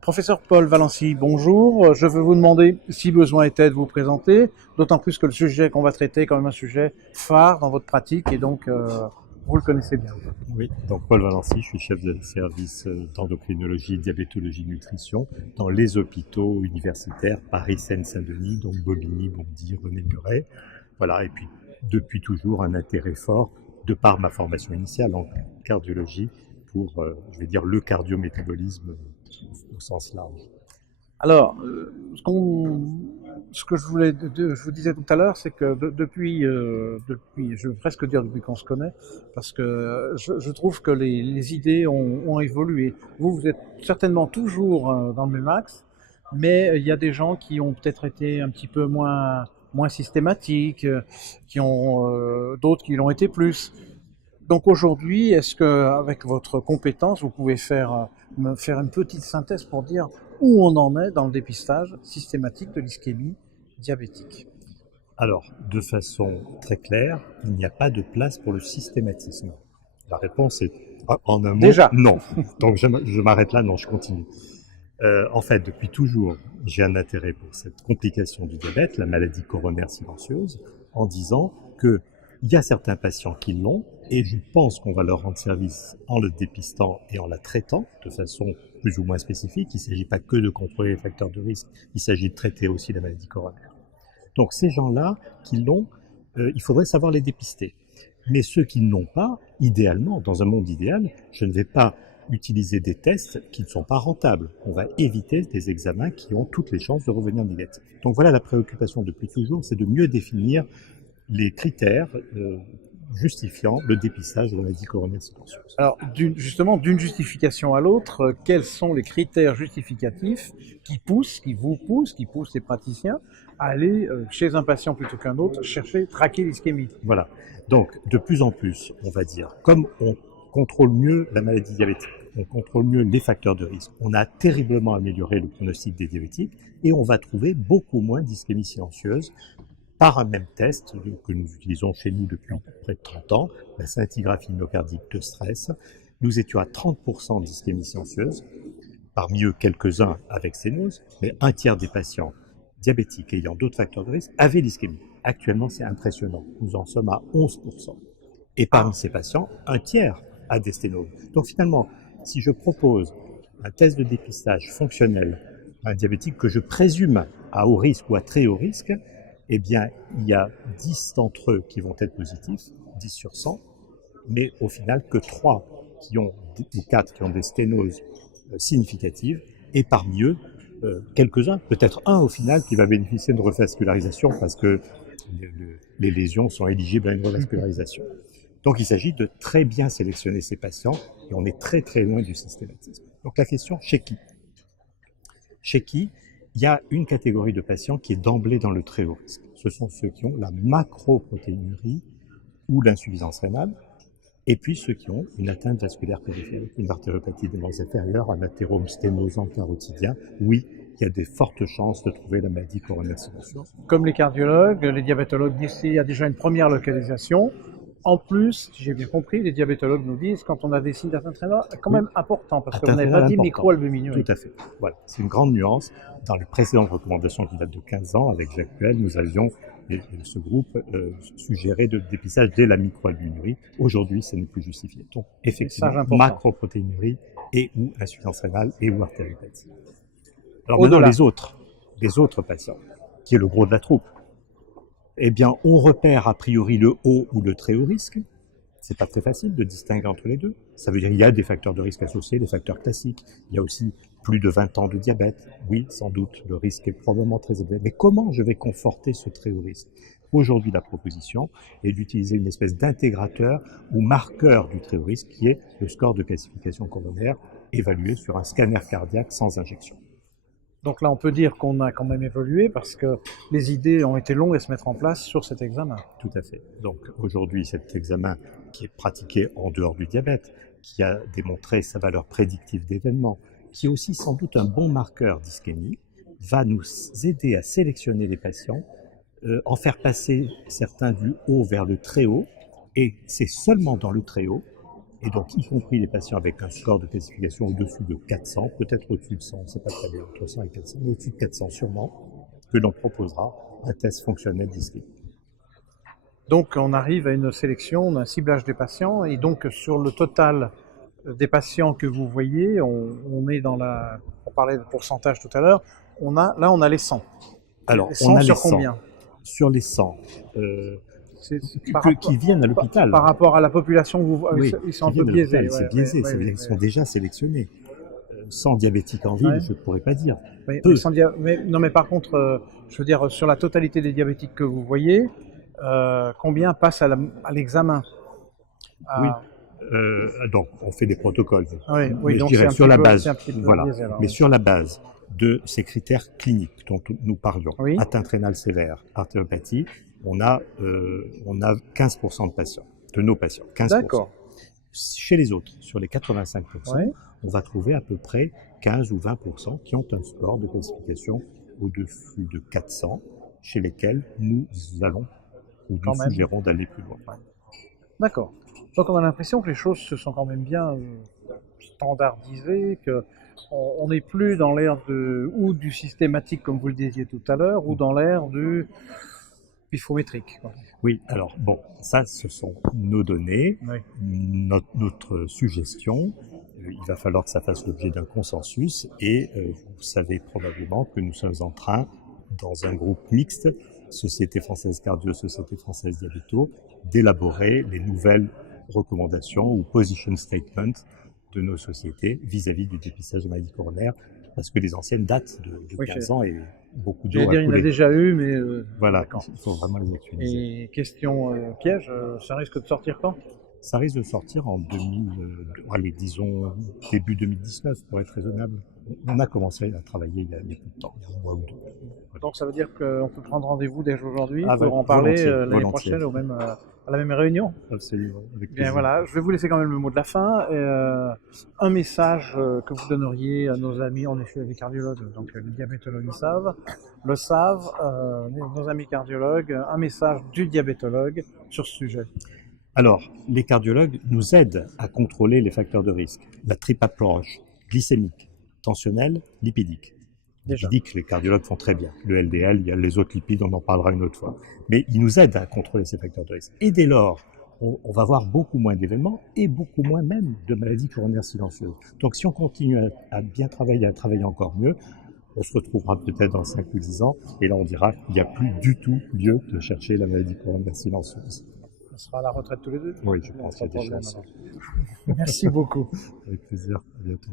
Professeur Paul Valency, bonjour. Je veux vous demander, si besoin était, de vous présenter, d'autant plus que le sujet qu'on va traiter est quand même un sujet phare dans votre pratique et donc vous le connaissez bien. Oui, donc Paul Valency, je suis chef de service d'endocrinologie, diabétologie, nutrition dans les hôpitaux universitaires Paris, Seine-Saint-Denis, donc Bobigny, Bondy, René Muret. Voilà, et puis depuis toujours un intérêt fort, de par ma formation initiale en cardiologie, pour, je vais dire, le cardiométabolisme au sens large. Alors, ce que je vous disais tout à l'heure, c'est que depuis, je veux presque dire depuis qu'on se connaît, parce que je trouve que les idées ont évolué. Vous êtes certainement toujours dans le même axe, mais il y a des gens qui ont peut-être été un petit peu moins systématiques, qui ont d'autres qui l'ont été plus. Donc aujourd'hui, est-ce que, avec votre compétence, vous pouvez me faire une petite synthèse pour dire où on en est dans le dépistage systématique de l'ischémie diabétique? Alors, de façon très claire, il n'y a pas de place pour le systématisme. La réponse est, en un mot, Déjà. non. Donc je m'arrête là, non, je continue. En fait, depuis toujours, j'ai un intérêt pour cette complication du diabète, la maladie coronaire silencieuse, en disant qu'il y a certains patients qui l'ont, et je pense qu'on va leur rendre service en le dépistant et en la traitant de façon plus ou moins spécifique. Il ne s'agit pas que de contrôler les facteurs de risque, il s'agit de traiter aussi la maladie coronaire. Donc ces gens-là qui l'ont, il faudrait savoir les dépister. Mais ceux qui ne l'ont pas, idéalement, dans un monde idéal, je ne vais pas utiliser des tests qui ne sont pas rentables. On va éviter des examens qui ont toutes les chances de revenir négatifs. Donc voilà la préoccupation depuis toujours, c'est de mieux définir les critères justifiant le dépistage de la maladie coronaire silencieuse. Alors, justement, d'une justification à l'autre, quels sont les critères justificatifs qui poussent les praticiens à aller chez un patient plutôt qu'un autre chercher, traquer l'ischémie? Voilà. Donc, de plus en plus, on va dire, comme on contrôle mieux la maladie diabétique, on contrôle mieux les facteurs de risque, on a terriblement amélioré le pronostic des diabétiques et on va trouver beaucoup moins d'ischémie silencieuse par un même test que nous utilisons chez nous depuis près de 30 ans, la scintigraphie myocardique de stress. Nous étions à 30% d'ischémie silencieuse, parmi eux quelques-uns avec sténose, mais un tiers des patients diabétiques ayant d'autres facteurs de risque avaient l'ischémie. Actuellement, c'est impressionnant. Nous en sommes à 11%. Et parmi ces patients, un tiers a des sténoses. Donc finalement, si je propose un test de dépistage fonctionnel à un diabétique que je présume à haut risque ou à très haut risque, eh bien, il y a 10 d'entre eux qui vont être positifs, 10 sur 100, mais au final que 3 ou 4 qui ont des sténoses significatives, et parmi eux, quelques-uns, peut-être un au final, qui va bénéficier de revascularisation parce que les lésions sont éligibles à une revascularisation. Donc il s'agit de très bien sélectionner ces patients, et on est très très loin du systématisme. Donc la question, chez qui? Chez qui il y a une catégorie de patients qui est d'emblée dans le très haut risque. Ce sont ceux qui ont la macroprotéinurie ou l'insuffisance rénale, et puis ceux qui ont une atteinte vasculaire périphérique, une artériopathie des membres inférieurs, un athérome sténosant carotidien. Oui, il y a des fortes chances de trouver la maladie coronaire silencieuse. Comme les cardiologues, les diabétologues disent qu'il y a déjà une première localisation. En plus, si j'ai bien compris, les diabétologues nous disent quand on a des signes d'atteinte rénale, quand Oui, même important, parce que vous atteinte n'avez rénale pas dit important. microalbuminurie. Tout à fait. Voilà, c'est une grande nuance. Dans les précédentes recommandations qui datent de 15 ans, avec Jacques Puel, nous avions, ce groupe, suggéré de dépistage dès la microalbuminurie. Aujourd'hui, ce n'est plus justifié. Donc, effectivement, macroprotéinurie et ou insuffisance rénale et ou artériopathie. Alors maintenant, Au-delà. les autres patients, qui est le gros de la troupe, eh bien, on repère a priori le haut ou le très haut risque. C'est pas très facile de distinguer entre les deux. Ça veut dire qu'il y a des facteurs de risque associés, des facteurs classiques. Il y a aussi plus de 20 ans de diabète. Oui, sans doute, le risque est probablement très élevé. Mais comment je vais conforter ce très haut risque? Aujourd'hui, la proposition est d'utiliser une espèce d'intégrateur ou marqueur du très haut risque qui est le score de classification coronaire évalué sur un scanner cardiaque sans injection. Donc là, on peut dire qu'on a quand même évolué parce que les idées ont été longues à se mettre en place sur cet examen. Tout à fait. Donc aujourd'hui, cet examen qui est pratiqué en dehors du diabète, qui a démontré sa valeur prédictive d'événements, qui est aussi sans doute un bon marqueur d'ischémie, va nous aider à sélectionner les patients, en faire passer certains du haut vers le très haut, et c'est seulement dans le très haut Et donc, y compris les patients avec un score de classification au-dessus de 400, peut-être au-dessus de 100, on ne sait pas très bien, entre 100 et 400, mais au-dessus de 400 sûrement, que l'on proposera un test fonctionnel discret. Donc on arrive à une sélection, un ciblage des patients, et donc sur le total des patients que vous voyez, on est dans on parlait de pourcentage tout à l'heure, on a les 100. Alors, les 100 on a sur les 100. combien? Sur les 100, qui viennent à l'hôpital. Par rapport à la population, Oui, ils sont un peu biaisés. C'est biaisé, ça veut dire qu'ils sont déjà sélectionnés. 100 diabétiques en ville, je ne pourrais pas dire. Mais par contre, je veux dire, sur la totalité des diabétiques que vous voyez, combien passent à l'examen? Oui. Donc, on fait des protocoles. Oui, mais donc je dirais sur la base, voilà. biaisé, alors, mais sur la base de ces critères cliniques dont nous parlions, oui. Atteinte rénale sévère, artériopathie, on a 15% de patients, de nos patients. 15%. D'accord. Chez les autres, sur les 85%, Oui. on va trouver à peu près 15 ou 20% qui ont un score de classification au-dessus de 400, chez lesquels nous allons ou nous suggérons d'aller plus loin. D'accord. Donc on a l'impression que les choses se sont quand même bien standardisées, qu'on n'est plus dans l'ère du systématique, comme vous le disiez tout à l'heure, ou dans l'ère du pifométrique. Oui, alors bon, ça ce sont nos données, notre suggestion. Il va falloir que ça fasse l'objet d'un consensus et vous savez probablement que nous sommes en train, dans un groupe mixte, Société française cardio, Société française diabéto, d'élaborer les nouvelles recommandations ou position statements de nos sociétés vis-à-vis du dépistage de maladies coronaires, parce que les anciennes datent de 15 ans et beaucoup d'eau a coulé. Il y en a déjà eu, mais... voilà, il faut vraiment les actualiser. Et question piège, ça risque de sortir quand? Ça risque de sortir en disons début 2019 pour être raisonnable. On a commencé à travailler il y a peu de temps, il y a un mois ou deux. Donc ça veut dire qu'on peut prendre rendez-vous dès aujourd'hui pour ouais, en parler l'année prochaine à la même réunion? Absolument, avec plaisir. Bien voilà, je vais vous laisser quand même le mot de la fin. Un message que vous donneriez à nos amis, on est chez les cardiologues, donc les diabétologues le savent, nos amis cardiologues, un message du diabétologue sur ce sujet. Alors, les cardiologues nous aident à contrôler les facteurs de risque. La triple approche, glycémique, tensionnelle, lipidique. Lipidique, les cardiologues font très bien. Le LDL, il y a les autres lipides, on en parlera une autre fois. Mais ils nous aident à contrôler ces facteurs de risque. Et dès lors, on va voir beaucoup moins d'événements et beaucoup moins même de maladies coronaires silencieuses. Donc si on continue à bien travailler, à travailler encore mieux, on se retrouvera peut-être dans 5 ou 10 ans, et là on dira qu'il n'y a plus du tout lieu de chercher la maladie coronaire silencieuse. On sera à la retraite tous les deux? Oui, je pense qu'il y a des chances. Merci beaucoup. Avec plaisir, à bientôt.